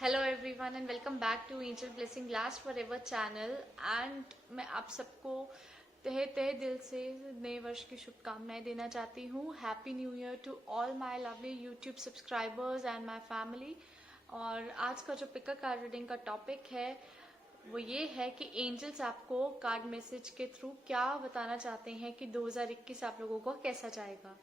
Hello everyone and welcome back to Angel Blessing last for ever channel. And मैं आप सबको तहे तहे दिल से नए वर्ष की शुभकामनाएं देना चाहती हूँ। Happy new year to all my lovely YouTube subscribers and my family. और आज का जो पिकर कार्ड रीडिंग का टॉपिक है वो ये है कि एंजल्स आपको कार्ड मैसेज के थ्रू क्या बताना चाहते हैं कि 2021 आप लोगों को कैसा जाएगा।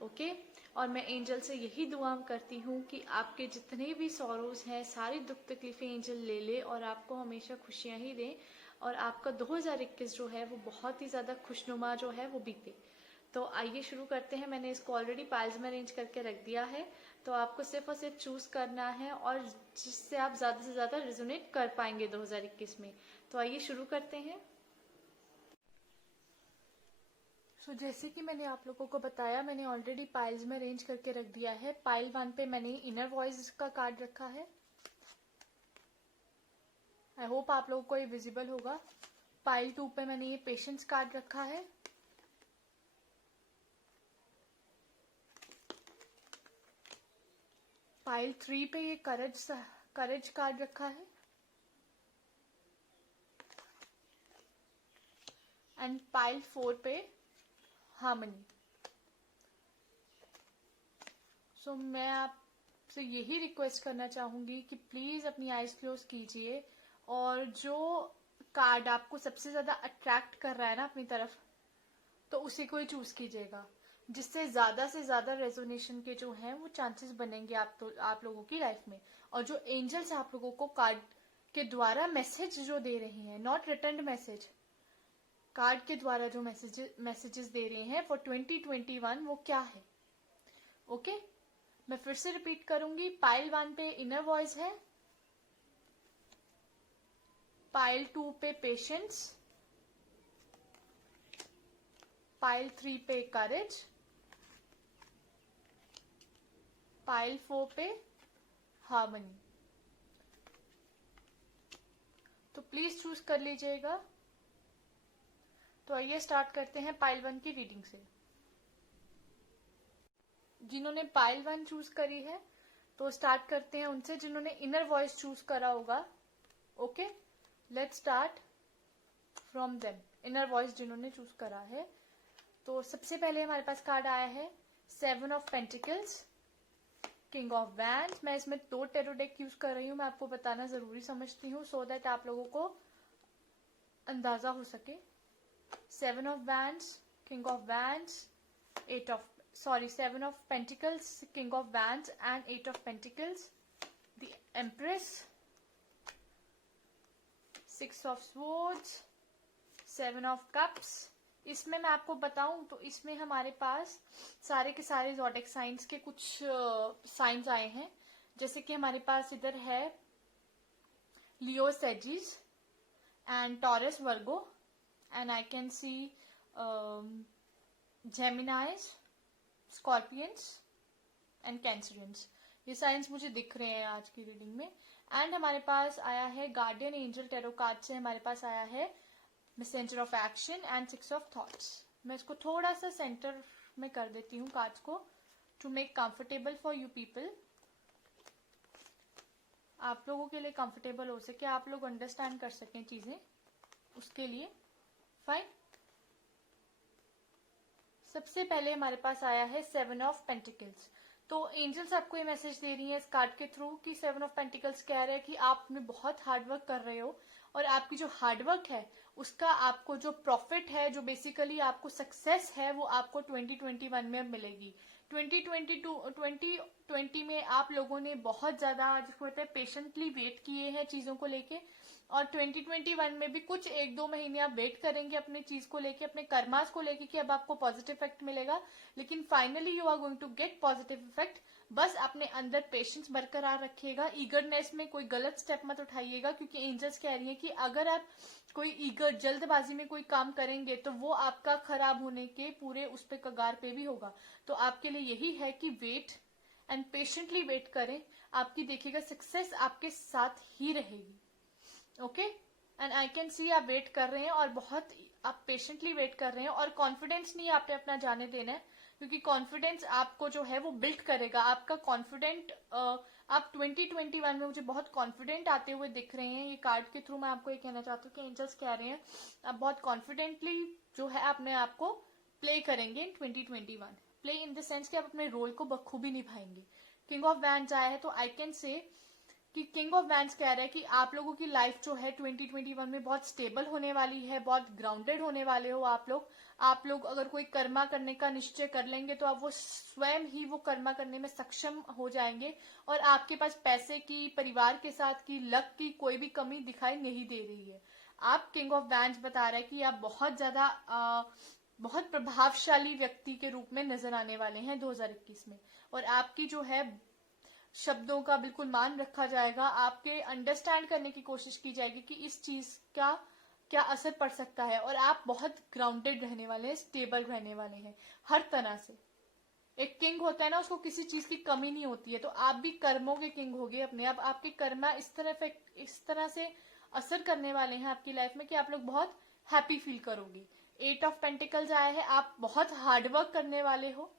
ओके और मैं एंजल से यही दुआ करती हूँ कि आपके जितने भी सॉरोज हैं सारी दुख तकलीफें एंजल ले ले और आपको हमेशा खुशियाँ ही दें और आपका 2021 जो है वो बहुत ही ज़्यादा खुशनुमा जो है वो बीते। तो आइए शुरू करते हैं। मैंने इसको ऑलरेडी पाइल्स में अरेंज करके रख दिया है, तो आपको सिर्फ और सिर्फ चूज करना है और जिससे आप ज़्यादा से ज़्यादा रिजोनेट कर पाएंगे 2021 में। तो आइए शुरू करते हैं। जैसे कि मैंने आप लोगों को बताया, मैंने ऑलरेडी पाइल्स में अरेंज करके रख दिया है। पाइल 1 पे मैंने इनर वॉइस का कार्ड रखा है। आई होप आप लोगों को ये विजिबल होगा। पाइल 2 पे मैंने ये पेशेंस कार्ड रखा है। पाइल 3 पे ये करेज कार्ड रखा है। एंड पाइल 4 पे हार्मनी। सो मैं आपसे यही रिक्वेस्ट करना चाहूंगी कि प्लीज अपनी आईज क्लोज कीजिए और जो कार्ड आपको सबसे ज्यादा अट्रैक्ट कर रहा है ना अपनी तरफ, तो उसी को ही चूज कीजिएगा, जिससे से ज्यादा रेजोनेशन के जो हैं वो चांसेस बनेंगे आप लोगों की लाइफ में। और जो एंजल्स आप लोगों को कार्ड के द्वारा मैसेज जो दे रहे हैं, नॉट रिटर्न मैसेज, कार्ड के द्वारा जो मैसेजेस दे रहे हैं फॉर 2021 वो क्या है। ओके मैं फिर से रिपीट करूंगी। पाइल 1 पे इनर वॉइस है, पाइल 2 पे पेशेंस, पाइल 3 पे करेज, पाइल 4 पे हार्मनी। तो प्लीज चूज कर लीजिएगा। तो आइए स्टार्ट करते हैं पाइल 1 की रीडिंग से। जिन्होंने पाइल 1 चूज करी है तो स्टार्ट करते हैं उनसे जिन्होंने इनर वॉइस चूज करा होगा। Okay let's start from them. Inner voice जिन्होंने चूज करा है, तो सबसे पहले हमारे पास कार्ड आया है 7 of pentacles, king of wands. मैं इसमें 2 टेरो डेक यूज कर रही हूँ, मैं आपको बताना जरूरी समझती हूँ सो दैट आप लोगों को अंदाजा हो सके। 7 of wands, king of wands, 7 of Pentacles, King of Wands and 8 of Pentacles, the Empress, 6 of Swords, 7 of Cups। इसमें मैं आपको बताऊं तो इसमें हमारे पास सारे के सारे ज़ोडिएक साइंस के कुछ साइंस आए हैं। जैसे कि हमारे पास इधर है Leo Sagis and Taurus Virgo and I can see Geminis, Scorpions and Cancerians. ये साइंस मुझे दिख रहे हैं आज की रीडिंग में। एंड हमारे पास आया है गार्डियन एंजल टेरो कार्ड से हमारे पास आया है messenger of action and 6 of thoughts. मैं इसको थोड़ा सा सेंटर में कर देती हूँ कार्ड्स को to make comfortable for you people. आप लोगों के लिए कंफर्टेबल हो सके, आप लोग अंडरस्टैंड कर सकें चीजें, उसके लिए फाइन। सबसे पहले हमारे पास आया है 7 ऑफ पेंटिकल्स। तो एंजल्स आपको ये मैसेज दे रही है इस कार्ड के थ्रू कि 7 ऑफ पेंटिकल्स कह रहे हैं कि आप में बहुत हार्डवर्क कर रहे हो और आपकी जो हार्डवर्क है उसका आपको जो प्रॉफिट है, जो बेसिकली आपको सक्सेस है, वो आपको 2021 में मिलेगी। 2020 में आप लोगों ने बहुत ज्यादा जिसको कहते हैं पेशेंटली वेट किए हैं चीजों को लेके, और 2021 में भी कुछ 1-2 महीने आप वेट करेंगे अपने चीज को लेके, अपने कर्मास को लेके कि अब आपको पॉजिटिव इफेक्ट मिलेगा, लेकिन finally you are going to get positive effect. बस अपने अंदर पेशेंस बरकरार रखिएगा, ईगरनेस में कोई गलत स्टेप मत उठाइएगा, क्योंकि एंजल्स कह रही है कि अगर आप कोई जल्दबाजी में कोई काम करेंगे तो वो आपका खराब होने के पूरे उस पे कगार पे भी होगा। तो आपके लिए यही है कि वेट एंड पेशेंटली वेट करें, आपकी देखिएगा सक्सेस आपके साथ ही रहेगी। ओके एंड आई कैन सी आप वेट कर रहे हैं और बहुत आप पेशेंटली वेट कर रहे हैं और कॉन्फिडेंस नहीं आपने अपना जाने देना है, क्योंकि कॉन्फिडेंस आपको जो है वो बिल्ड करेगा आपका कॉन्फिडेंट। आप 2021 में मुझे बहुत कॉन्फिडेंट आते हुए दिख रहे हैं। ये कार्ड के थ्रू मैं आपको ये कहना चाहती हूँ कि एंजल्स कह रहे हैं आप बहुत कॉन्फिडेंटली जो है अपने आप को प्ले करेंगे इन 2021। प्ले इन द सेंस कि आप अपने रोल को बखूबी निभाएंगे। किंग ऑफ वैंड्स आया है तो आई कैन से कि किंग ऑफ वैंड्स कह रहा है कि आप लोगों की लाइफ जो है 2021 में बहुत स्टेबल होने वाली है, बहुत ग्राउंडेड होने वाले हो आप लोग। आप लोग अगर कोई कर्मा करने का निश्चय कर लेंगे तो आप वो स्वयं ही वो कर्मा करने में सक्षम हो जाएंगे और आपके पास पैसे की, परिवार के साथ की, लक की कोई भी कमी दिखाई नहीं दे रही है। आप किंग ऑफ वैंड्स बता रहा है कि आप बहुत ज्यादा बहुत प्रभावशाली व्यक्ति के रूप में नजर आने वाले हैं 2021 में, और आपकी जो है शब्दों का बिल्कुल मान रखा जाएगा। आपके अंडरस्टैंड करने की कोशिश की जाएगी कि इस चीज का क्या असर पड़ सकता है, और आप बहुत ग्राउंडेड रहने वाले हैं, स्टेबल रहने वाले हैं हर तरह से। एक किंग होता है ना, उसको किसी चीज की कमी नहीं होती है, तो आप भी कर्मों के किंग होगे अपने आप। आपके कर्मा इस तरह से असर करने वाले हैं आपकी लाइफ में कि आप लोग बहुत हैप्पी फील करोगे। 8 ऑफ पेंटिकल्स आया है, आप बहुत हार्डवर्क करने वाले हो,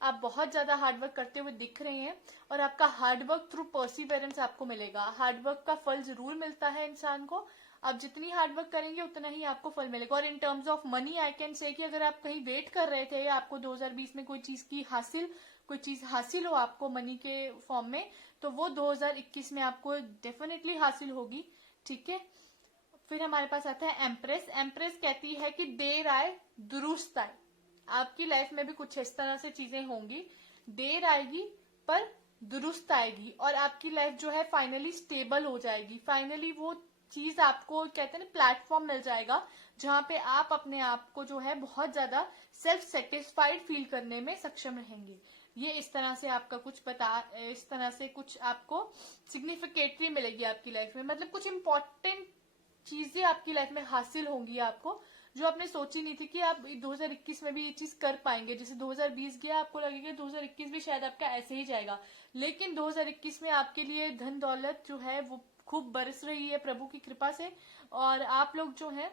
आप बहुत ज्यादा हार्डवर्क करते हुए दिख रहे हैं और आपका हार्डवर्क थ्रू पर्सिवरेंस आपको मिलेगा। हार्डवर्क का फल जरूर मिलता है इंसान को, आप जितनी हार्डवर्क करेंगे उतना ही आपको फल मिलेगा। और in terms of money I can say कि अगर आप कहीं वेट कर रहे थे आपको 2020 में कोई चीज हासिल हो आपको मनी के फॉर्म में, तो वो 2021 में आपको डेफिनेटली हासिल होगी। ठीक है, फिर हमारे पास आता है एम्प्रेस। एम्प्रेस कहती है कि देर आए दुरुस्त आए। आपकी लाइफ में भी कुछ इस तरह से चीजें होंगी, देर आएगी पर दुरुस्त आएगी, और आपकी लाइफ जो है फाइनली स्टेबल हो जाएगी। फाइनली वो चीज आपको कहते हैं ना प्लेटफॉर्म मिल जाएगा जहां पे आप अपने आप को जो है बहुत ज्यादा सेल्फ सेटिस्फाइड फील करने में सक्षम रहेंगे। ये इस तरह से आपका इस तरह से कुछ आपको सिग्निफिकेटली मिलेगी आपकी लाइफ में, मतलब कुछ इंपॉर्टेंट चीजें आपकी लाइफ में हासिल होंगी आपको जो आपने सोची नहीं थी कि आप 2021 में भी ये चीज कर पाएंगे। जैसे 2020 गया, आपको लगेगा 2021 भी शायद आपका ऐसे ही जाएगा, लेकिन 2021 में आपके लिए धन दौलत जो है वो खूब बरस रही है प्रभु की कृपा से, और आप लोग जो है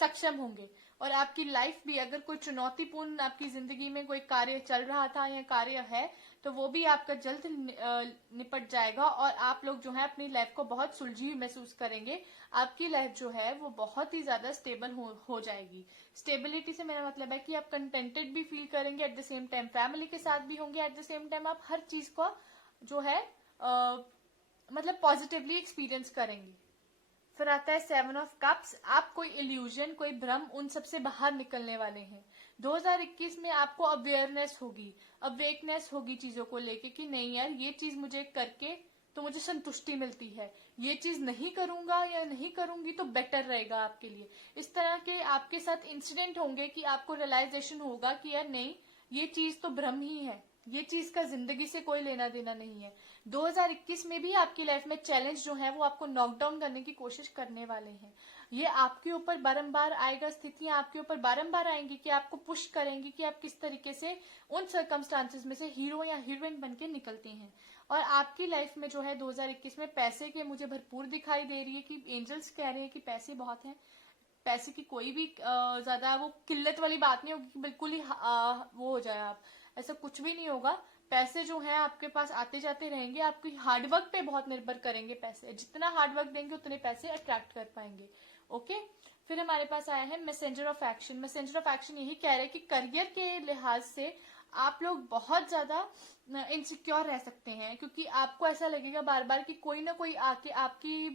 सक्षम होंगे। और आपकी लाइफ भी, अगर कोई चुनौतीपूर्ण आपकी जिंदगी में कोई कार्य चल रहा था या कार्य है, तो वो भी आपका जल्द निपट जाएगा और आप लोग जो है अपनी लाइफ को बहुत सुलझी महसूस करेंगे। आपकी लाइफ जो है वो बहुत ही ज्यादा स्टेबल हो जाएगी। स्टेबिलिटी से मेरा मतलब है कि आप कंटेंटेड भी फील करेंगे, at the same time family के साथ भी होंगे, एट द सेम टाइम आप हर चीज को जो है मतलब पॉजिटिवली एक्सपीरियंस करेंगे। फिर आता है 7 ऑफ कप्स। आप कोई इल्यूजन, कोई भ्रम, उन सबसे बाहर निकलने वाले हैं। 2021 में आपको अवेयरनेस होगी चीजों को लेके कि नहीं यार, ये चीज मुझे करके तो मुझे संतुष्टि मिलती है, ये चीज नहीं करूंगा या नहीं करूंगी तो बेटर रहेगा आपके लिए। इस तरह के आपके साथ इंसिडेंट होंगे कि आपको रियलाइजेशन होगा कि यार नहीं, ये चीज तो भ्रम ही है, ये चीज का जिंदगी से कोई लेना देना नहीं है। 2021 में भी आपकी लाइफ में चैलेंज जो है वो आपको नॉकडाउन करने की कोशिश करने वाले हैं। ये आपके ऊपर बारंबार आएगा, स्थितियां आपके ऊपर बारंबार आएंगी कि आपको पुश करेंगी कि आप किस तरीके से उन सर्कमस्टांसेस में से हीरो या हीरोइन बन के निकलते हैं। और आपकी लाइफ में जो है 2021 में पैसे के मुझे भरपूर दिखाई दे रही है कि एंजल्स कह रहे हैं कि पैसे बहुत हैं। पैसे की कोई भी ज्यादा वो किल्लत वाली बात नहीं होगी, बिल्कुल ही वो हो जाए आप, ऐसा कुछ भी नहीं होगा। पैसे जो है आपके पास आते जाते रहेंगे, आपकी हार्डवर्क पे बहुत निर्भर करेंगे पैसे, जितना हार्डवर्क देंगे उतने पैसे अट्रैक्ट कर पाएंगे। ओके, फिर हमारे पास आया है messenger of action. Messenger of action यही कह रहे हैं कि करियर के लिहाज से आप लोग बहुत ज्यादा इनसिक्योर रह सकते हैं, क्योंकि आपको ऐसा लगेगा बार बार कि कोई ना कोई आके आपकी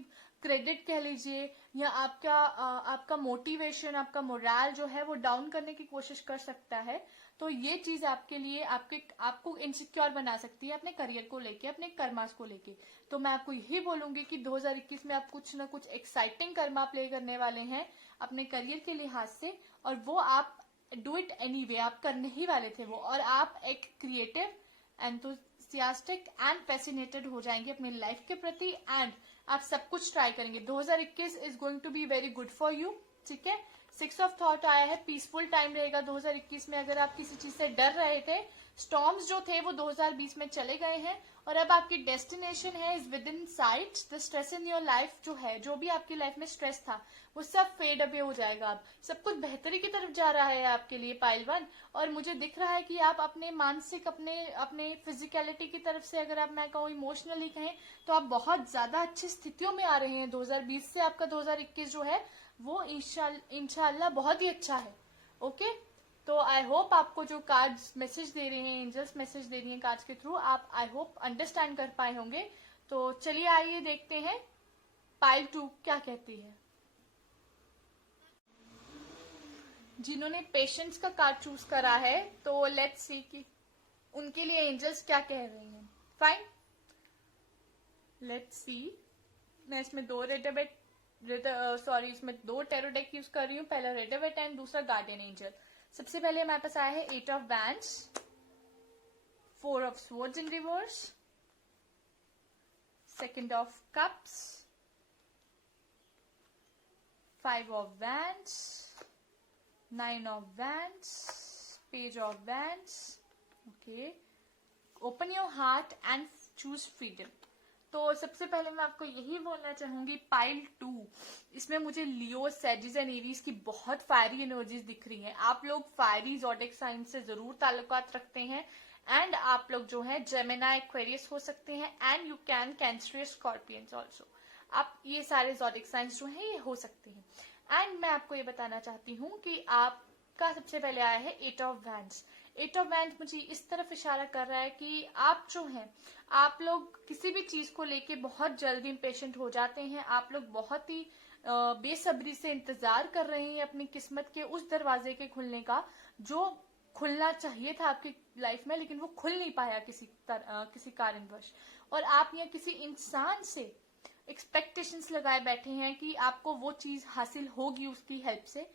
क्रेडिट कह लीजिए या आपका मोटिवेशन, आपका मोरल जो है वो डाउन करने की कोशिश कर सकता है। तो ये चीज आपके लिए आपको इनसिक्योर बना सकती है अपने करियर को लेके, अपने कर्मास को लेके। तो मैं आपको यही बोलूंगी कि 2021 में आप कुछ ना कुछ एक्साइटिंग कर्मा प्ले करने वाले हैं अपने करियर के लिहाज से, और वो आप डू इट एनीवे, आप करने ही वाले थे वो, और आप एक क्रिएटिव, एंथुसियास्टिक एंड पैसिनेटेड हो जाएंगे अपनी लाइफ के प्रति, एंड आप सब कुछ ट्राई करेंगे। 2021 is going to be very good for you. ठीक है, 6 ऑफ थॉट आया है, पीसफुल टाइम रहेगा 2021 में। अगर आप किसी चीज से डर रहे थे, स्टॉर्म्स जो थे वो 2020 में चले गए हैं और अब आपकी डेस्टिनेशन है is with in site. The stress in your life जो है, जो भी आपकी लाइफ में स्ट्रेस था वो सब फेड अवे हो जाएगा। अब सब कुछ बेहतरी की तरफ जा रहा है आपके लिए पाइल 1। और मुझे दिख रहा है कि आप अपने मानसिक, अपने फिजिकलिटी की तरफ से, अगर आप मैं कहूँ इमोशनली कहें, तो आप बहुत ज्यादा अच्छी स्थितियों में आ रहे हैं। 2020 से आपका 2021 जो है वो इंशाल्लाह बहुत ही अच्छा है। ओके, तो आई होप आपको जो कार्ड्स मैसेज दे रहे हैं, एंजल्स मैसेज दे रही हैं कार्ड्स के थ्रू, आप आई होप अंडरस्टैंड कर पाए होंगे। तो चलिए आइए देखते हैं पाइल 2 क्या कहती है। जिन्होंने पेशेंस का कार्ड चूज करा है, तो लेट्स सी कि उनके लिए एंजल्स क्या कह रही हैं। Fine, let's see. मैं इसमें इसमें दो टेरो डेक यूज कर रही हूँ। पहला रेडवेट एंड दूसरा गार्डियन एंजल। सबसे पहले हमारे पास आया है 8 of wands, 4 of swords in reverse, second of cups, 5 of wands, 9 of wands, page of wands. Okay, open your heart and choose freedom. तो सबसे पहले मैं आपको यही बोलना चाहूंगी, पाइल 2 इसमें मुझे लियो, सेजिस एंड एरीज की बहुत फायरी एनर्जीज दिख रही हैं। आप लोग फायरी ज़ोडिक साइन से जरूर ताल्लुकात रखते हैं एंड आप लोग जो है जेमिनी, एक्वेरियस हो सकते हैं and you can Cancerians, Scorpions also. आप ये सारे ज़ोडिक साइंस जो हैं ये हो सकते हैं। एंड मैं आपको ये बताना चाहती हूँ कि आपका सबसे पहले आया है 8 ऑफ वैंड्स। 8 ऑफ वैंड्स मुझे इस तरफ इशारा कर रहा है कि आप जो हैं, आप लोग किसी भी चीज को लेके बहुत जल्दी इम्पेशेंट हो जाते हैं। आप लोग बहुत ही बेसब्री से इंतजार कर रहे हैं अपनी किस्मत के उस दरवाजे के खुलने का जो खुलना चाहिए था आपकी लाइफ में, लेकिन वो खुल नहीं पाया किसी कारणवश। और आप या किसी इंसान से एक्सपेक्टेशंस लगाए बैठे हैं कि आपको वो चीज हासिल होगी उसकी हेल्प से,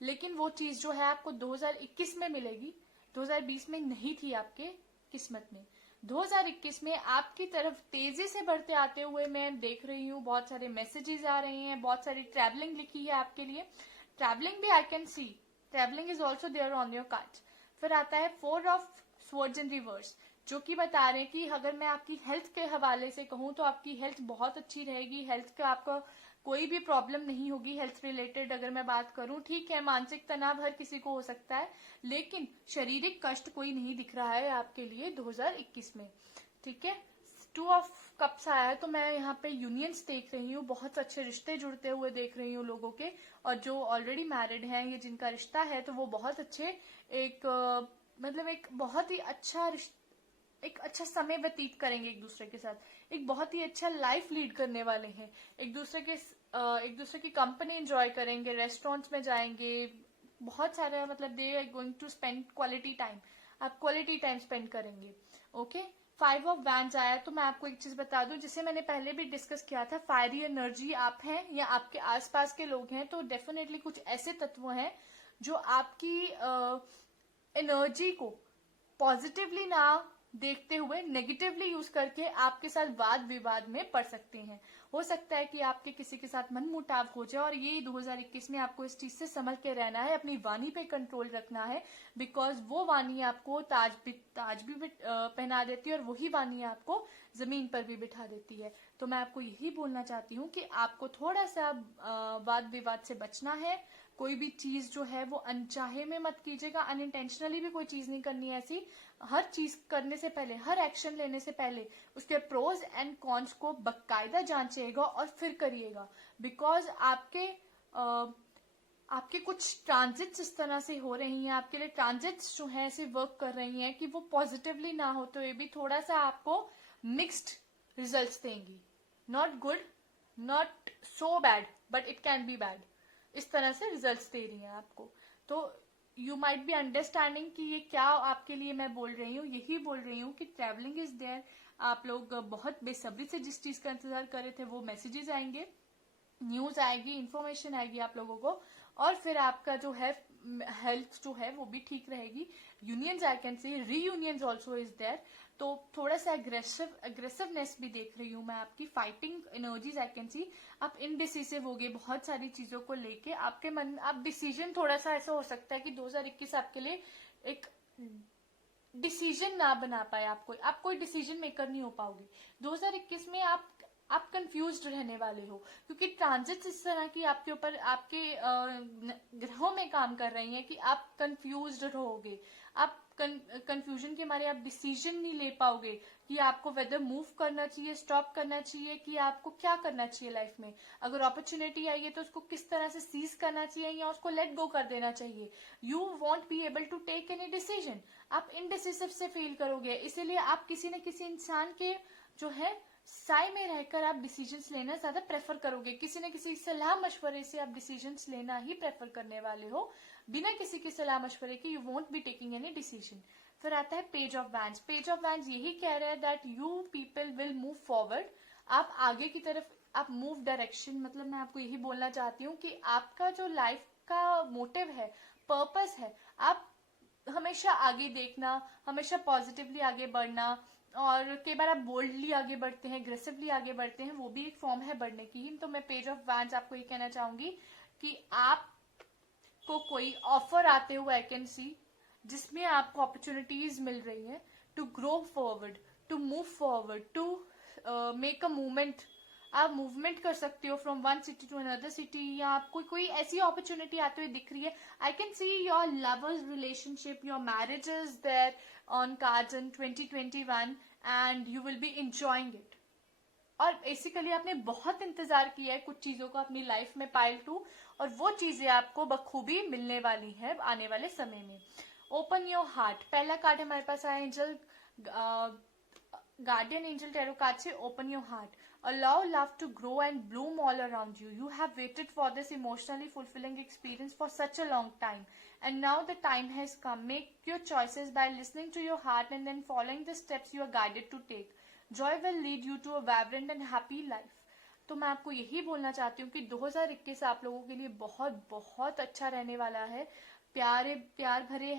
लेकिन वो चीज जो है आपको 2021 में मिलेगी, 2020 में नहीं थी आपके किस्मत में। 2021 में आपकी तरफ तेजी से बढ़ते आते हुए मैं देख रही हूँ। बहुत सारे मैसेजेस आ रहे हैं, बहुत सारी ट्रैवलिंग लिखी है आपके लिए। ट्रैवलिंग भी I can see, travelling is also there on your card. फिर आता है 4 ऑफ स्वॉर्ड्स इन रिवर्स, जो कि बता रहे हैं कि अगर मैं आपकी हेल्थ के हवाले से कहूँ तो आपकी हेल्थ बहुत अच्छी रहेगी। हेल्थ का आपका कोई भी प्रॉब्लम नहीं होगी। हेल्थ रिलेटेड अगर मैं बात करूं, ठीक है मानसिक तनाव हर किसी को हो सकता है, लेकिन शारीरिक कष्ट कोई नहीं दिख रहा है आपके लिए 2021 में। ठीक है, 2 ऑफ कप्स आया है, तो मैं यहाँ पे यूनियंस देख रही हूँ, बहुत अच्छे रिश्ते जुड़ते हुए देख रही हूँ लोगों के। और जो ऑलरेडी मैरिड हैं, ये जिनका रिश्ता है, तो वो बहुत अच्छे मतलब एक बहुत ही एक अच्छा समय व्यतीत करेंगे एक दूसरे के साथ, एक बहुत ही अच्छा लाइफ लीड करने वाले हैं, एक दूसरे की कंपनी एंजॉय करेंगे, रेस्टोरेंट्स में जाएंगे, बहुत सारा मतलब they are going to spend quality time, आप क्वालिटी टाइम स्पेंड करेंगे। ओके, 5 ऑफ वैंड्स आया, तो मैं आपको एक चीज बता दूं जिसे मैंने पहले भी डिस्कस किया था। फायरी एनर्जी आप हैं या आपके आसपास के लोग हैं, तो डेफिनेटली कुछ ऐसे तत्व हैं जो आपकी एनर्जी को पॉजिटिवली ना देखते हुए नेगेटिवली यूज करके आपके साथ वाद विवाद में पड़ सकते हैं। हो सकता है कि आपके किसी के साथ मन मुटाव हो जाए, और ये 2021 में आपको इस चीज से संभल के रहना है, अपनी वाणी पे कंट्रोल रखना है, बिकॉज वो वाणी आपको ताज भी पहना देती है और वही वाणी आपको जमीन पर भी बिठा देती है। तो मैं आपको यही बोलना चाहती हूँ कि आपको थोड़ा सा वाद विवाद से बचना है। कोई भी चीज जो है वो अनचाहे में मत कीजिएगा, अनइंटेंशनली भी कोई चीज नहीं करनी है ऐसी। हर चीज करने से पहले, हर एक्शन लेने से पहले उसके प्रोज एंड कॉन्स को बकायदा जांचिएगा और फिर करिएगा, बिकॉज आपके कुछ ट्रांजिट्स इस तरह से हो रही हैं, आपके लिए ट्रांजिट्स जो है ऐसे वर्क कर रही हैं कि वो पॉजिटिवली ना हो, तो ये भी थोड़ा सा आपको मिक्स्ड रिजल्ट्स देंगी। Not good, not so bad, but it can be bad. इस तरह से रिजल्ट्स दे रही हैं आपको। तो यू माइट बी अंडरस्टैंडिंग कि ये क्या आपके लिए मैं बोल रही हूँ। यही बोल रही हूँ कि ट्रैवलिंग इज देयर। आप लोग बहुत बेसब्री से जिस चीज का इंतजार कर रहे थे वो मैसेजेस आएंगे, न्यूज आएगी, इंफॉर्मेशन आएगी आप लोगों को, और फिर आपका जो है हेल्थ जो है वो भी ठीक रहेगी. Unions I can say, रीयूनियंस also is there. तो थोड़ा सा अग्रेसिवनेस भी देख रही हूँ मैं आपकी. फाइटिंग एनर्जीज आई कैन सी. आप इनडिसिसिव होगे बहुत सारी चीजों को लेके. आपके मन, आप डिसीजन थोड़ा सा ऐसा हो सकता है कि 2021 आपके लिए एक डिसीजन ना बना पाए. आप कोई डिसीजन मेकर नहीं हो पाओगे 2021 में. आप कंफ्यूज्ड रहने वाले हो क्योंकि ट्रांजिट्स इस तरह की आपके ऊपर, आपके ग्रहों में काम कर रही हैं कि आप कंफ्यूज्ड रहोगे. आप कंफ्यूजन के मारे आप डिसीजन नहीं ले पाओगे कि आपको वेदर मूव करना चाहिए, स्टॉप करना चाहिए, कि आपको क्या करना चाहिए लाइफ में. अगर अपॉर्चुनिटी आई है तो उसको किस तरह से सीज करना चाहिए या उसको लेट गो कर देना चाहिए. You won't be able to take any decision. आप इनडिसिसिव से फील करोगे. इसीलिए आप किसी न किसी इंसान के जो है साय में रहकर आप डिसीजंस लेना ज्यादा प्रेफर करोगे. किसी न किसी सलाह मशवरे से आप डिसीजंस लेना ही प्रेफर करने वाले हो. बिना किसी की सलाह मशवरे के you won't be taking any decision. फिर आता है page of wands. Page of wands यही कह रहा है that you people will move forward. आप आगे की तरफ, आप मूव डायरेक्शन, मतलब मैं आपको यही बोलना चाहती हूँ कि आपका जो लाइफ का मोटिव है, पर्पस है, आप हमेशा आगे देखना, हमेशा पॉजिटिवली आगे बढ़ना. और कई बार आप बोल्डली आगे बढ़ते हैं, एग्रेसिवली आगे बढ़ते हैं, वो भी एक फॉर्म है बढ़ने की ही. तो मैं पेज ऑफ वैंड्स आपको ये कहना चाहूंगी कि आपको कोई ऑफर आते हुए आई कैन सी, जिसमें आपको अपॉर्चुनिटीज मिल रही है to grow forward, to move forward, to make a movement. आप मूवमेंट कर सकते हो from one city to another city, या आपको कोई ऐसी अपॉर्चुनिटी आते हुए दिख रही है. I can see your lovers relationship, your marriage is there on cards in 2021 and you will be enjoying it. और बेसिकली आपने बहुत इंतजार किया है कुछ चीजों को अपनी लाइफ में पाइल टू, और वो चीजें आपको बखूबी मिलने वाली है आने वाले समय में. Open your heart. पहला कार्ड हमारे पास आया angel guardian angel tarot card से. Open your heart. Allow love to grow and bloom all around you. You have waited for this emotionally fulfilling experience for such a long time. And now the time has come. Make your choices by listening to your heart and then following the steps you are guided to take. Joy will lead you to a vibrant and happy life. तो मैं आपको यही बोलना चाहती हूँ कि 2021 आप लोगों के लिए बहुत बहुत अच्छा रहने वाला है. प्यार भरे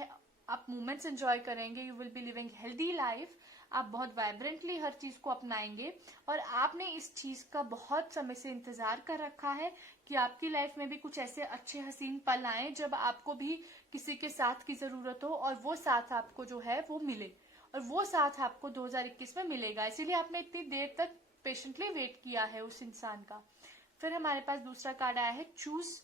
आप मोमेंट्स एंजॉय करेंगे. You will B living healthy life. आप बहुत वाइब्रेंटली हर चीज को अपनाएंगे. और आपने इस चीज का बहुत समय से इंतजार कर रखा है कि आपकी लाइफ में भी कुछ ऐसे अच्छे हसीन पल आए जब आपको भी किसी के साथ की जरूरत हो, और वो साथ आपको जो है वो मिले. और वो साथ आपको 2021 में मिलेगा. इसीलिए आपने इतनी देर तक पेशेंटली वेट किया है उस इंसान का. फिर हमारे पास दूसरा कार्ड आया है choose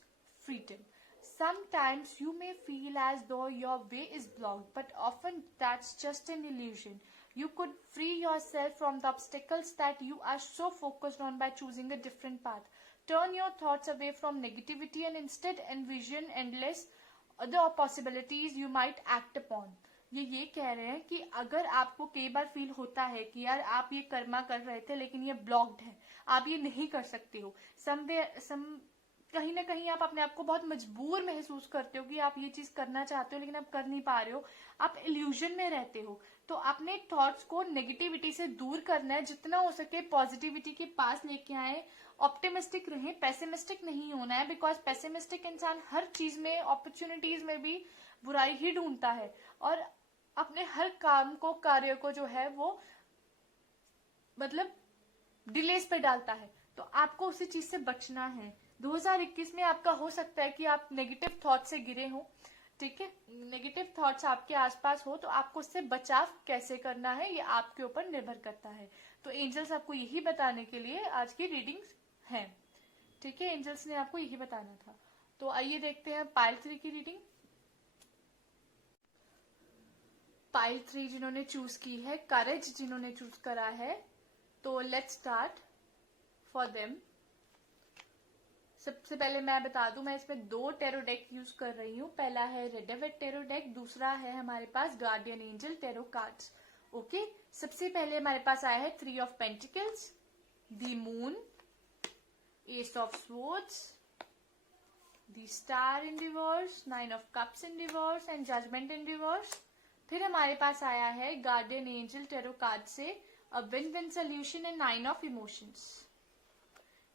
freedom. Sometimes you may feel as though your way is blocked, but often that's just an illusion. You could free yourself from the obstacles that you are so focused on by choosing a different path. Turn your thoughts away from negativity and instead envision endless other possibilities you might act upon. ये कह रहे हैं कि अगर आपको कई बार feel होता है कि यार आप ये कर्मा कर रहे थे लेकिन ये ब्लॉक्ड है, आप ये नहीं कर सकते हो, कहीं ना कहीं आप अपने आप को बहुत मजबूर महसूस करते हो कि आप ये चीज करना चाहते हो लेकिन आप कर नहीं पा रहे हो, आप इल्यूजन में रहते हो. तो अपने थॉट्स को नेगेटिविटी से दूर करना है, जितना हो सके पॉजिटिविटी के पास लेके आए. ऑप्टिमिस्टिक रहें, पेसिमिस्टिक नहीं होना है, बिकॉज पेसिमिस्टिक इंसान हर चीज में, अपॉर्चुनिटीज में भी बुराई ही ढूंढता है और अपने हर कार्य को जो है वो मतलब डिलेस पे डालता है. तो आपको उसी चीज से बचना है. 2021 में आपका हो सकता है कि आप नेगेटिव थॉट से गिरे हो, ठीक है, नेगेटिव थॉट्स आपके आसपास हो, तो आपको उससे बचाव कैसे करना है ये आपके ऊपर निर्भर करता है. तो एंजल्स आपको यही बताने के लिए आज की रीडिंग्स हैं, ठीक है, एंजल्स ने आपको यही बताना था. तो आइए देखते हैं पाइल 3 की रीडिंग. पाइल 3 जिन्होंने चूज की है, करेज जिन्होंने चूज करा है, तो लेट्स स्टार्ट फॉर देम. सबसे पहले मैं बता दूं, मैं इसमें 2 टेरो डेक यूज कर रही हूँ. पहला है रेडेवेट टेरो डेक, दूसरा है हमारे पास guardian angel tarot cards. Okay, सबसे पहले हमारे पास आया है 3 of pentacles, the moon, ace of swords, the star in reverse, 9 of cups in reverse and judgement in reverse. फिर हमारे पास आया है गार्डियन एंजल टेरो कार्ड से a win win solution and 9 of emotions.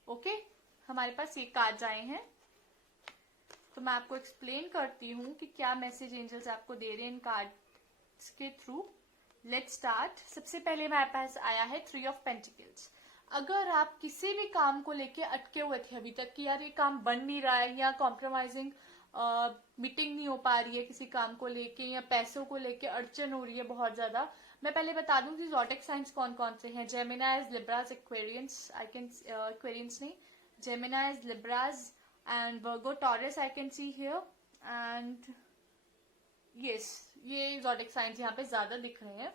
Okay, हमारे पास ये cards आए हैं. तो मैं आपको एक्सप्लेन करती हूँ कि क्या मैसेज एंजल्स आपको दे रहे हैं इन कार्ड्स के थ्रू। Let's start. सबसे पहले मेरे पास आया है 3 ऑफ पेंटिकल्स। अगर आप किसी भी काम को लेके अटके हुए थे अभी तक कि यार ये काम बन नहीं रहा है, या कॉम्प्रोमाइजिंग मीटिंग नहीं हो पा रही है किसी काम को लेके, या पैसों को लेके अड़चन हो रही है बहुत ज्यादा। मैं पहले बता दूं कि ज़ोडिएक साइंस कौन कौन से हैं। Geminis, Libras, Aquarians, I can Aquarians नहीं, Geminis, Libras and Virgo, Taurus I can see here, and yes, ये ज़ोडिएक साइंस यहाँ पे ज्यादा दिख रहे हैं।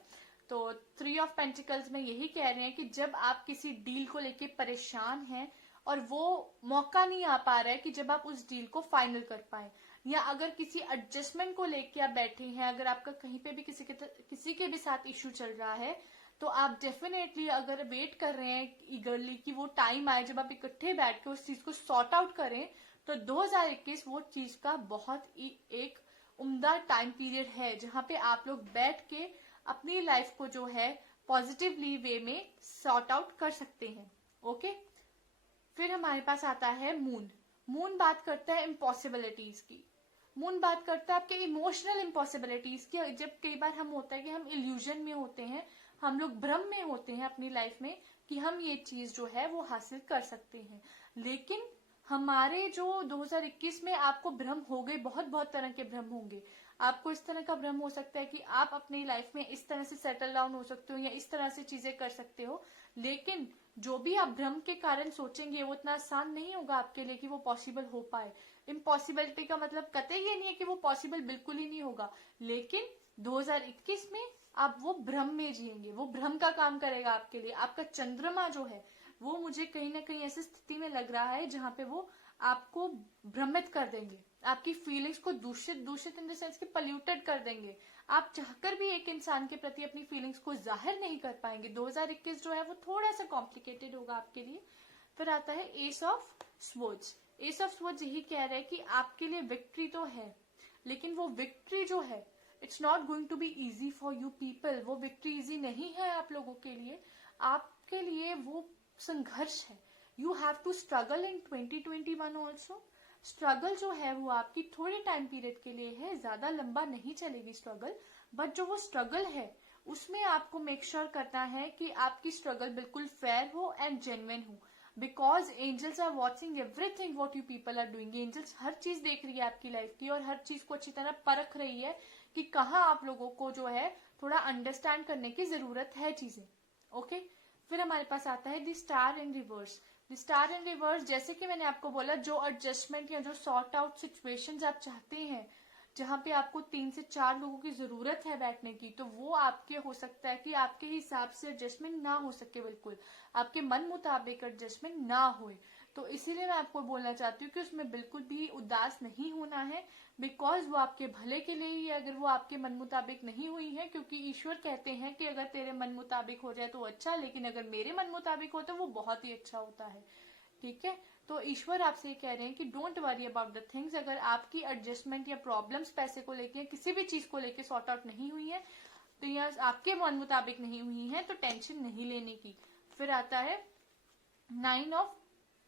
तो 3 ऑफ पेंटिकल्स में यही कह रहे हैं कि जब आप किसी डील को लेके परेशान हैं और वो मौका नहीं आ पा रहा है कि जब आप उस डील को फाइनल कर पाए, या अगर किसी एडजस्टमेंट को लेके आप बैठे हैं, अगर आपका कहीं पे भी किसी के भी साथ इश्यू चल रहा है, तो आप डेफिनेटली अगर वेट कर रहे हैं ईगरली कि वो टाइम आए जब आप इकट्ठे बैठ के उस चीज को सॉर्ट आउट करें, तो 2021 वो चीज का बहुत ही एक उम्दा टाइम पीरियड है जहां पे आप लोग बैठ के अपनी लाइफ को जो है पॉजिटिवली वे में सॉर्ट आउट कर सकते हैं। ओके, फिर हमारे पास आता है मून। मून बात करता है इम्पॉसिबिलिटीज की। मून बात करता है आपके इमोशनल इम्पॉसिबिलिटीज की। जब कई बार हम होता है कि हम इल्यूजन में होते हैं, हम लोग भ्रम में होते हैं अपनी लाइफ में कि हम ये चीज जो है वो हासिल कर सकते हैं, लेकिन हमारे जो 2021 में आपको भ्रम हो गए, बहुत बहुत तरह के भ्रम होंगे। आपको इस तरह का भ्रम हो सकता है कि आप अपनी लाइफ में इस तरह से सेटल डाउन हो सकते हो या इस तरह से चीजें कर सकते हो, लेकिन जो भी आप भ्रम के कारण सोचेंगे वो इतना आसान नहीं होगा आपके लिए कि वो पॉसिबल हो पाए। इम्पॉसिबिलिटी का मतलब कतई ये नहीं है कि वो पॉसिबल बिल्कुल ही नहीं होगा, लेकिन 2021 में आप वो भ्रम में जिएंगे, वो भ्रम का काम करेगा आपके लिए। आपका चंद्रमा जो है वो मुझे कहीं ना कहीं ऐसी स्थिति में लग रहा है जहां पे वो आपको भ्रमित कर देंगे, आपकी फीलिंग्स को दूषित इन द सेंस कि पल्यूटेड कर देंगे। आप चाहकर भी एक इंसान के प्रति अपनी फीलिंग्स को जाहिर नहीं कर पाएंगे। 2021 जो है वो थोड़ा सा कॉम्प्लिकेटेड होगा आपके लिए। फिर आता है S of swords. S of swords यही कह रहा है कि आपके लिए विक्ट्री तो है, लेकिन वो विक्ट्री जो है it's not going to be easy for you people. वो विक्ट्री इजी नहीं है आप लोगों के लिए, आपके लिए वो संघर्ष है। You have to struggle in 2021 also. Struggle जो है वो आपकी थोड़े टाइम पीरियड के लिए है, ज्यादा लंबा नहीं चलेगी स्ट्रगल, बट जो वो स्ट्रगल है उसमें आपको मेक श्योर करना है कि आपकी स्ट्रगल बिल्कुल फेयर हो एंड जेन्युइन हो, because angels are watching everything what you people are doing. Angels हर चीज देख रही है आपकी लाइफ की और हर चीज को अच्छी तरह परख रही है कि कहाँ आप लोगों को जो है थोड़ा अंडरस्टैंड करने की जरूरत है चीजें। ओके, फिर हमारे पास आता है the star in reverse. The star in reverse, जैसे कि मैंने आपको बोला, जो एडजस्टमेंट या जो सॉर्ट आउट सिचुएशंस आप चाहते हैं जहां पे आपको 3 से 4 लोगों की जरूरत है बैठने की, तो वो आपके हो सकता है कि आपके हिसाब से एडजस्टमेंट ना हो सके, बिल्कुल आपके मन मुताबिक एडजस्टमेंट ना होए। तो इसीलिए मैं आपको बोलना चाहती हूँ कि उसमें बिल्कुल भी उदास नहीं होना है, बिकॉज वो आपके भले के लिए ही है अगर वो आपके मन मुताबिक नहीं हुई है, क्योंकि ईश्वर कहते हैं कि अगर तेरे मन मुताबिक हो जाए तो अच्छा, लेकिन अगर मेरे मन मुताबिक हो तो वो बहुत ही अच्छा होता है। ठीक है, तो ईश्वर आपसे ये कह रहे हैं कि don't worry about the things. अगर आपकी एडजस्टमेंट या प्रॉब्लम्स पैसे को लेके किसी भी चीज को लेके सॉर्ट आउट नहीं हुई है, तो या आपके मन मुताबिक नहीं हुई है, तो टेंशन नहीं लेने की। फिर आता है 9 of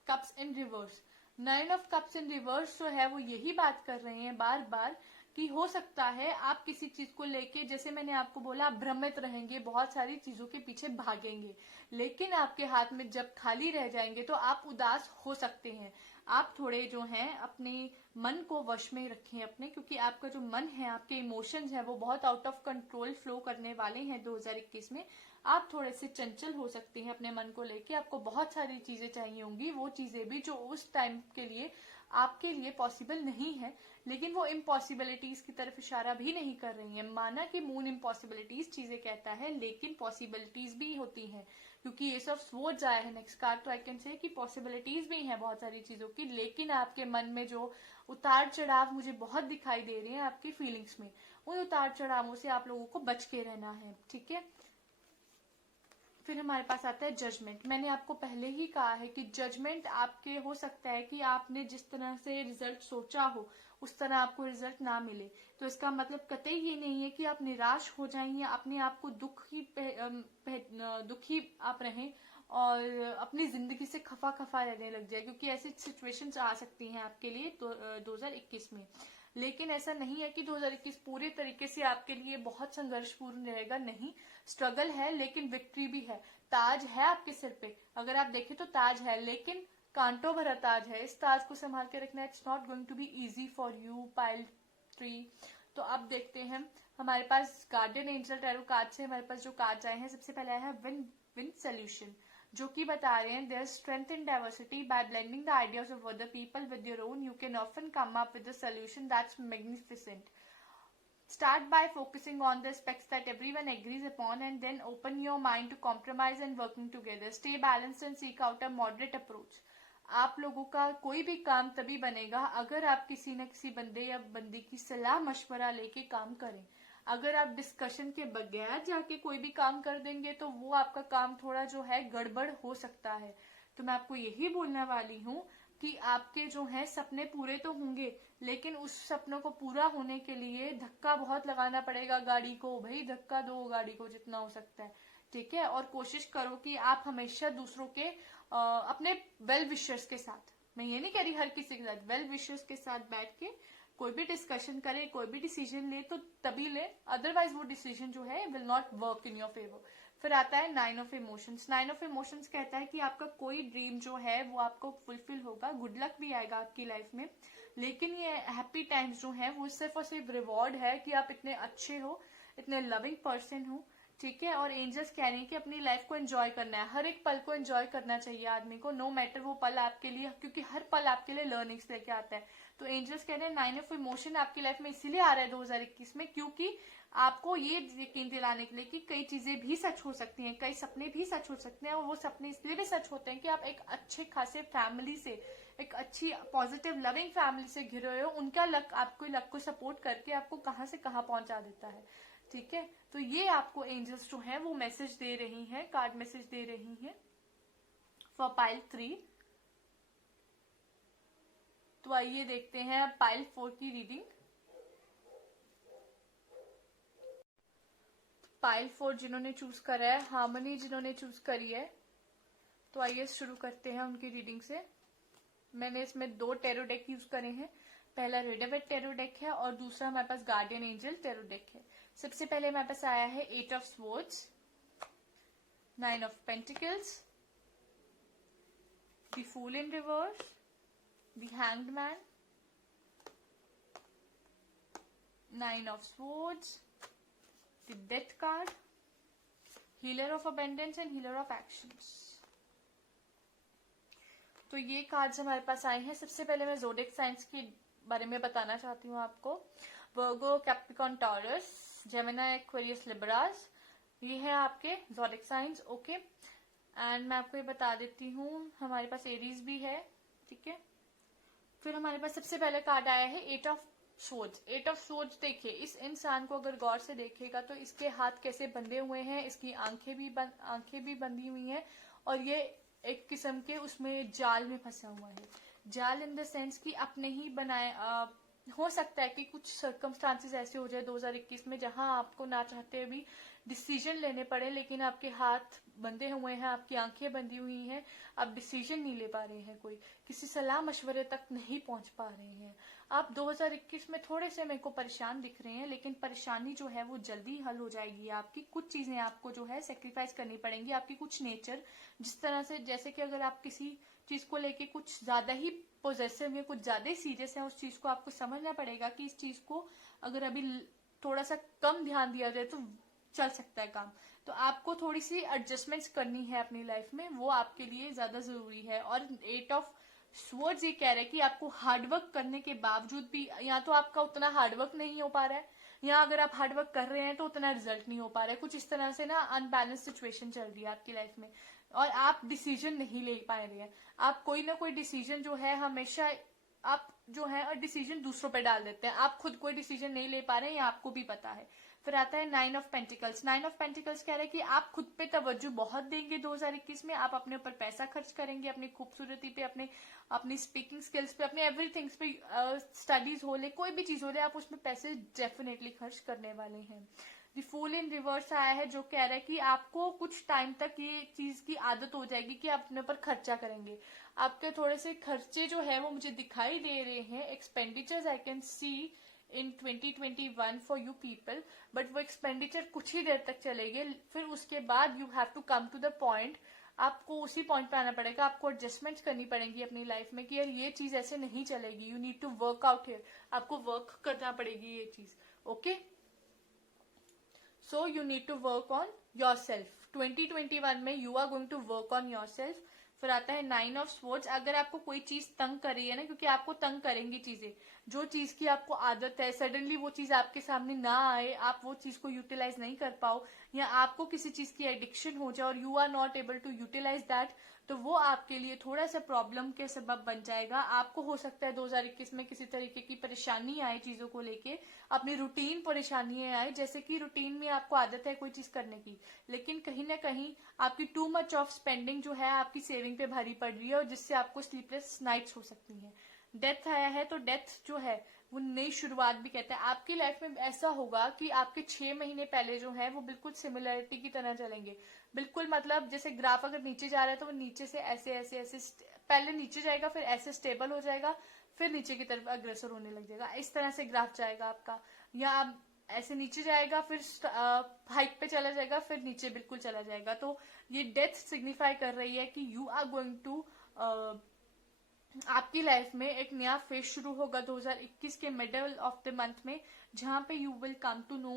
cups in reverse. 9 of cups in reverse जो है वो यही बात कर रहे हैं बार बार कि हो सकता है आप किसी चीज को लेके, जैसे मैंने आपको बोला, आप भ्रमित रहेंगे, बहुत सारी चीजों के पीछे भागेंगे, लेकिन आपके हाथ में जब खाली रह जाएंगे तो आप उदास हो सकते हैं। आप थोड़े जो हैं अपने मन को वश में रखें अपने, क्योंकि आपका जो मन है, आपके इमोशंस है, वो बहुत आउट ऑफ कंट्रोल फ्लो करने वाले हैं 2021 में। आप थोड़े से चंचल हो सकते हैं अपने मन को लेके। आपको बहुत सारी चीजें चाहिए होंगी, वो चीजें भी जो उस टाइम के लिए आपके लिए पॉसिबल नहीं है, लेकिन वो इम्पॉसिबिलिटीज की तरफ इशारा भी नहीं कर रही है। माना कि मून इम्पॉसिबिलिटीज चीजें कहता है, लेकिन पॉसिबिलिटीज भी होती हैं, क्योंकि ये सब सोच आया है नेक्स्ट कार्ड, तो आई कैन से कि पॉसिबिलिटीज भी हैं बहुत सारी चीजों की, लेकिन आपके मन में जो उतार चढ़ाव मुझे बहुत दिखाई दे रहे हैं आपकी फीलिंग्स में, उन उतार चढ़ावों से आप लोगों को बच के रहना है। ठीक है, फिर हमारे पास आता है जजमेंट। मैंने आपको पहले ही कहा है कि जजमेंट आपके हो सकता है कि आपने जिस तरह से रिजल्ट सोचा हो उस तरह आपको रिजल्ट ना मिले, तो इसका मतलब कतई ये नहीं है कि आप निराश हो जाएं या अपने आप को दुखी आप रहें और अपनी जिंदगी से खफा खफा रहने लग जाए, क्योंकि ऐसी सिचुएशंस आ सकती हैं आपके लिए तो 2021 में। लेकिन ऐसा नहीं है कि 2021 पूरे तरीके से आपके लिए बहुत संघर्षपूर्ण रहेगा, नहीं, स्ट्रगल है लेकिन विक्ट्री भी है। ताज है आपके सिर पे, अगर आप देखें तो ताज है, लेकिन कांटों भरा ताज है। इस ताज को संभाल के रखना, it's not going to be easy for you. Pile 3। तो अब देखते हैं हमारे पास गार्डियन एंजल टैरो कार्ड से हमारे पास जो कार्ड आए हैं। सबसे पहले आया है विन विन सोल्यूशन, जो कि बता रहे हैं there strength in diversity by blending the ideas of other people with your own you can often come up with a solution that's magnificent. Start by focusing on the aspects that everyone agrees upon and then open your mind to compromise and working together. Stay balanced and seek out a moderate approach. आप लोगों का कोई भी काम तभी बनेगा अगर आप किसी न किसी बंदे या बंदी की सलाह मशवरा लेके काम करें। अगर आप डिस्कशन के बगैर जाके कोई भी काम कर देंगे तो वो आपका काम थोड़ा जो है गड़बड़ हो सकता है। तो मैं आपको यही बोलने वाली हूँ कि आपके जो है सपने पूरे तो होंगे, लेकिन उस सपनों को पूरा होने के लिए धक्का बहुत लगाना पड़ेगा गाड़ी को। भाई धक्का दो गाड़ी को जितना हो सकता है, ठीक है। और कोशिश करो कि आप हमेशा दूसरों के अपने वेल विशर्स के साथ, मैं ये नहीं कह रही हर किसी के साथ, वेल विशर्स के साथ बैठ के कोई भी डिस्कशन करे, कोई भी डिसीजन ले तो तभी ले, अदरवाइज वो डिसीजन जो है will not work in your favour. फिर आता है 9 ऑफ इमोशंस। 9 ऑफ इमोशंस कहता है कि आपका कोई ड्रीम जो है वो आपको फुलफिल होगा, गुड लक भी आएगा आपकी लाइफ में, लेकिन ये हैप्पी टाइम्स जो है वो सिर्फ और सिर्फ रिवॉर्ड है कि आप इतने अच्छे हो, इतने लविंग पर्सन हो, ठीक है। और एंजल्स कह रहे हैं कि अपनी लाइफ को एंजॉय करना है, हर एक पल को एंजॉय करना चाहिए आदमी को, नो मैटर वो पल आपके लिए, क्योंकि हर पल आपके लिए लर्निंग्स लेके आता है। तो एंजल्स कह रहे हैं 9 ऑफ इमोशन आपकी लाइफ में इसीलिए आ रहा है 2021 में, क्योंकि आपको ये यकीन दिलाने के लिए कि कई चीजें भी सच हो सकती हैं, कई सपने भी सच हो सकते हैं। और वो सपने इसलिए भी सच होते हैं कि आप एक अच्छे खासे फैमिली से, एक अच्छी पॉजिटिव लविंग फैमिली से घिरे हुए हो। उनका लक आपको लक को सपोर्ट करके आपको कहाँ से कहाँ पहुंचा देता है, ठीक है। तो ये आपको एंजल्स जो है वो मैसेज दे रही हैं, कार्ड मैसेज दे रही हैं फॉर पाइल 3। तो आइए देखते हैं पाइल 4 की रीडिंग। पाइल 4 जिन्होंने चूज करा है, हार्मनी जिन्होंने चूज करी है, तो आइए शुरू करते हैं उनकी रीडिंग से। मैंने इसमें 2 टेरो डेक यूज करे हैं, पहला रेडेवेट टेरो डेक है और दूसरा हमारे पास गार्डियन एंजल टेरो डेक है। सबसे पहले हमारे पास आया है 8 of swords, 9 of pentacles, the fool in reverse, the hanged man, 9 of swords, the death card, healer of abundance and healer of actions. तो ये कार्ड्स हमारे पास आए हैं। सबसे पहले मैं ज़ोडिएक साइंस के बारे में बताना चाहती हूँ आपको। Virgo, Capricorn, Taurus, Gemini, Aquarius, Libras, ये है आपके ज़ोडिएक साइंस, ओके। एंड मैं आपको ये बता देती हूँ हमारे पास एरीज भी है, ठीक है। फिर हमारे पास सबसे पहले कार्ड आया है 8 ऑफ स्वॉर्ड्स। 8 ऑफ स्वॉर्ड्स देखिए, इस इंसान को अगर गौर से देखेगा तो इसके हाथ कैसे बंधे हुए हैं, इसकी आंखें भी बंधी हुई हैं, और ये एक किस्म के उसमें जाल में फंसा हुआ है। जाल इन द सेंस कि अपने ही बनाए, हो सकता है कि कुछ सर्कमस्टांसेस ऐसे हो जाए 2021 में जहां आपको ना चाहते भी डिसीजन लेने पड़े, लेकिन आपके हाथ बंधे हुए हैं, आपकी आंखें बंधी हुई हैं, आप डिसीजन नहीं ले पा रहे हैं, कोई किसी सलाह मशवरे तक नहीं पहुंच पा रहे हैं। आप 2021 में थोड़े से मेरे को परेशान दिख रहे हैं, लेकिन परेशानी जो है वो जल्दी हल हो जाएगी आपकी। कुछ चीजें आपको जो है सेक्रीफाइस करनी पड़ेंगी, आपकी कुछ नेचर जिस तरह से, जैसे कि अगर आप किसी चीज को लेके कुछ ज्यादा ही पोजेसिव या कुछ ज्यादा ही सीरियस है, उस चीज को आपको समझना पड़ेगा कि इस चीज को अगर अभी थोड़ा सा कम ध्यान दिया जाए तो चल सकता है काम। तो आपको थोड़ी सी एडजस्टमेंट्स करनी है अपनी लाइफ में, वो आपके लिए ज्यादा जरूरी है। और 8 ऑफ स्वॉर्ड्स ये कह रहे हैं कि आपको हार्डवर्क करने के बावजूद भी, या तो आपका उतना हार्डवर्क नहीं हो पा रहा है, या अगर आप हार्डवर्क कर रहे हैं तो उतना रिजल्ट नहीं हो पा रहा है। कुछ इस तरह से ना अनबैलेंस सिचुएशन चल रही है आपकी लाइफ में, और आप डिसीजन नहीं ले पा रहे हैं। आप कोई ना कोई डिसीजन जो है हमेशा आप जो है डिसीजन दूसरों पे डाल देते हैं, आप खुद कोई डिसीजन नहीं ले पा रहे हैं, ये आपको भी पता है। फिर आता है 9 ऑफ पेंटिकल्स। 9 ऑफ पेंटिकल्स कह रहे हैं कि आप खुद पे तवज्जो बहुत देंगे 2021 में, आप अपने ऊपर पैसा खर्च करेंगे, अपनी खूबसूरती पे, अपनी स्पीकिंग स्किल्स पे, अपने एवरीथिंग्स पे, स्टडीज हो ले, कोई भी चीज हो ले, आप उसमें पैसे डेफिनेटली खर्च करने वाले हैं, द फूल इन रिवर्स आया है जो कह रहा है कि आपको कुछ टाइम तक ये चीज की आदत हो जाएगी कि आप अपने ऊपर खर्चा करेंगे। आपके थोड़े से खर्चे जो है वो मुझे दिखाई दे रहे हैं, expenditures I can see in 2021 for you people, but वो एक्सपेंडिचर कुछ ही देर तक चलेंगे, फिर उसके बाद you have to come to the point. आपको उसी पॉइंट पे आना पड़ेगा, आपको एडजस्टमेंट करनी पड़ेगी अपनी लाइफ में कि यार ये चीज ऐसे नहीं चलेगी, you need to work out here, आपको वर्क करना पड़ेगी ये चीज। Okay, so you need to work on your self. 2021 में you are going to work on your self. फिर आता है 9 ऑफ स्वॉर्ड्स। अगर आपको कोई चीज तंग कर रही है ना, क्योंकि आपको तंग करेंगी चीजें, जो चीज की आपको आदत है, सडनली वो चीज आपके सामने ना आए, आप वो चीज को यूटिलाइज नहीं कर पाओ, या आपको किसी चीज की एडिक्शन हो जाए और you are not able to utilize that, तो वो आपके लिए थोड़ा सा प्रॉब्लम के सबब बन जाएगा। आपको हो सकता है 2021 में किसी तरीके की परेशानी आए चीजों को लेके, अपनी रूटीन परेशानी आए, जैसे कि रूटीन में आपको आदत है कोई चीज करने की, लेकिन कहीं ना कहीं आपकी टू मच ऑफ स्पेंडिंग जो है आपकी सेविंग पे भारी पड़ रही है, और जिससे आपको स्लीपलेस नाइट्स हो सकती हैं। डेथ आया है, तो डेथ जो है वो नई शुरुआत भी कहता है। आपकी लाइफ में ऐसा होगा कि आपके 6 महीने पहले जो है वो बिल्कुल सिमिलरिटी की तरह चलेंगे, बिल्कुल मतलब जैसे ग्राफ अगर नीचे जा रहा है तो वो नीचे से ऐसे ऐसे ऐसे पहले नीचे जाएगा, फिर ऐसे स्टेबल हो जाएगा, फिर नीचे की तरफ अग्रसर होने लग जाएगा। इस तरह से ग्राफ जाएगा आपका, या आप ऐसे नीचे जाएगा, फिर हाइक पे चला जाएगा, फिर नीचे बिल्कुल चला जाएगा। तो ये डेथ सिग्निफाई कर रही है कि यू आर गोइंग टू आपकी लाइफ में एक नया फेज शुरू होगा 2021 के मिडल ऑफ द मंथ में, जहां पे you will come to know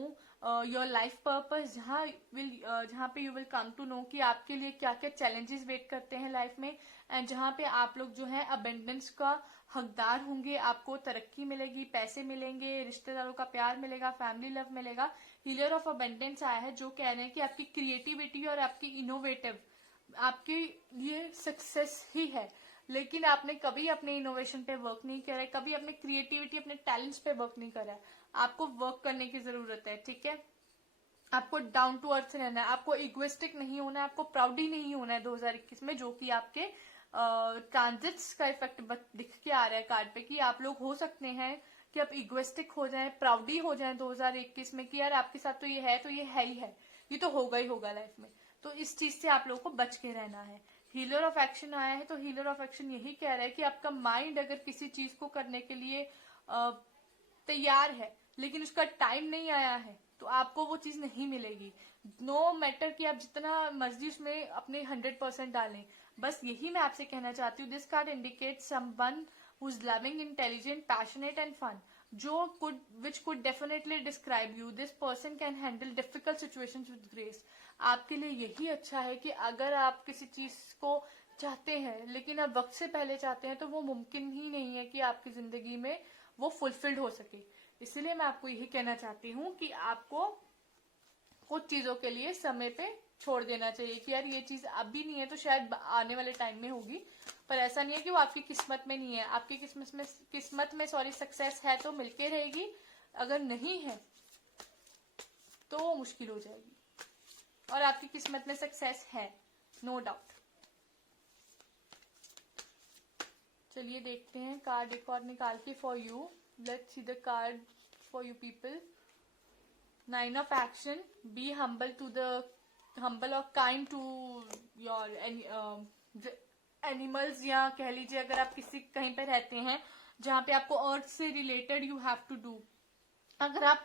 your life purpose, जहां पे you will come to know कि आपके लिए क्या क्या चैलेंजेस वेट करते हैं लाइफ में, एंड जहां पे आप लोग जो है अबेंडेंस का हकदार होंगे। आपको तरक्की मिलेगी, पैसे मिलेंगे, रिश्तेदारों का प्यार मिलेगा, फैमिली लव मिलेगा। हीलर ऑफ अबेंडेंस आया है जो कह रहे हैं कि आपकी क्रिएटिविटी और आपकी इनोवेटिव आपके लिए सक्सेस ही है, लेकिन आपने कभी अपने इनोवेशन पे वर्क नहीं करा है, कभी अपने क्रिएटिविटी अपने टैलेंट्स पे वर्क नहीं करा है। आपको वर्क करने की जरूरत है, ठीक है। आपको डाउन टू अर्थ रहना है, आपको इगोइस्टिक नहीं होना है, आपको प्राउडी नहीं होना है 2021 में, जो कि आपके ट्रांजिट्स का इफेक्ट दिख के आ रहा है कार्ड पे, कि आप लोग हो सकते हैं कि आप इगोइस्टिक हो जाएं, प्राउडी हो जाएं 2021 में, कि यार आपके साथ तो ये है तो ये है ही है, ये तो होगा ही होगा लाइफ में। तो इस चीज से आप लोगों को बच के रहना है। हीलर ऑफ एक्शन आया है, तो हीलर ऑफ एक्शन यही कह रहा है कि आपका माइंड अगर किसी चीज को करने के लिए तैयार है, लेकिन उसका टाइम नहीं आया है, तो आपको वो चीज नहीं मिलेगी। नो मैटर कि आप जितना मर्जी उसमें अपने 100% डालें। बस यही मैं आपसे कहना चाहती हूँ। This card indicate someone who is loving, intelligent, passionate and fun, which could definitely describe you. This person can handle difficult situations with grace. आपके लिए यही अच्छा है कि अगर आप किसी चीज को चाहते हैं, लेकिन आप वक्त से पहले चाहते हैं, तो वो मुमकिन ही नहीं है कि आपकी जिंदगी में वो फुलफिल्ड हो सके। इसलिए मैं आपको यही कहना चाहती हूँ कि आपको कुछ चीजों के लिए समय पे छोड़ देना चाहिए, कि यार ये चीज अभी नहीं है तो शायद आने वाले टाइम में होगी, पर ऐसा नहीं है कि वो आपकी किस्मत में नहीं है। आपकी किस्मत में सक्सेस है तो मिलके रहेगी, अगर नहीं है तो वो मुश्किल हो जाएगी, और आपकी किस्मत में सक्सेस है, नो डाउट। चलिए देखते हैं कार्ड एक और निकाल के for you. Let's see the card for you people. 9 of action. Be humble और काइंड टू योर एनिमल्स, या कह लीजिए अगर आप कहीं पे रहते हैं जहां पे आपको अर्थ से related you have to do, अगर आप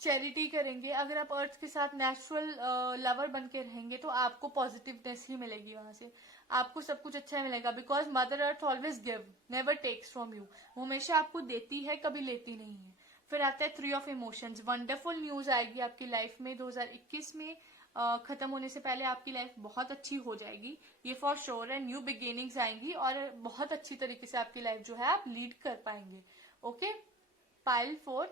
चैरिटी करेंगे, अगर आप अर्थ के साथ नेचुरल लवर बन के रहेंगे, तो आपको पॉजिटिवनेस ही मिलेगी, वहां से आपको सब कुछ अच्छा मिलेगा। Because mother earth always give, never takes from you, वो हमेशा आपको देती है, कभी लेती नहीं है। फिर आता है 3 ऑफ इमोशंस। वंडरफुल न्यूज आएगी आपकी लाइफ में 2021 में, खत्म होने से पहले आपकी लाइफ बहुत अच्छी हो जाएगी, ये फॉर श्योर है। न्यू बिगिनिंग्स आएंगी और बहुत अच्छी तरीके से आपकी लाइफ जो है आप लीड कर पाएंगे। Okay, pile 4।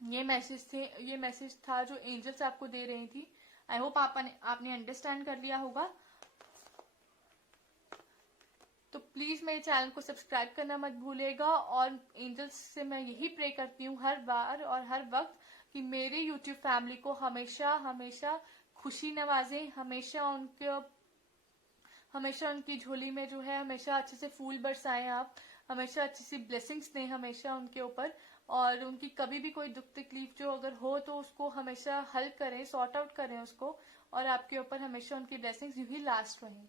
ये मैसेज था जो एंजल्स आपको दे रही थी। आई होप आपने अंडरस्टैंड कर लिया होगा। तो प्लीज मेरे चैनल को सब्सक्राइब करना मत भूलिएगा, और एंजल्स से मैं यही प्रे करती हूँ हर बार और हर वक्त कि मेरे यूट्यूब फैमिली को हमेशा हमेशा खुशी नवाजें, हमेशा उनकी झोली में जो है हमेशा अच्छे से फूल बरसाएं आप, हमेशा अच्छी सी ब्लेसिंग्स दें हमेशा उनके ऊपर, और उनकी कभी भी कोई दुख तकलीफ जो अगर हो तो उसको हमेशा हल करें, सॉर्ट आउट करें उसको, और आपके ऊपर हमेशा उनकी ब्लेसिंग्स यूं ही लास्ट रहें।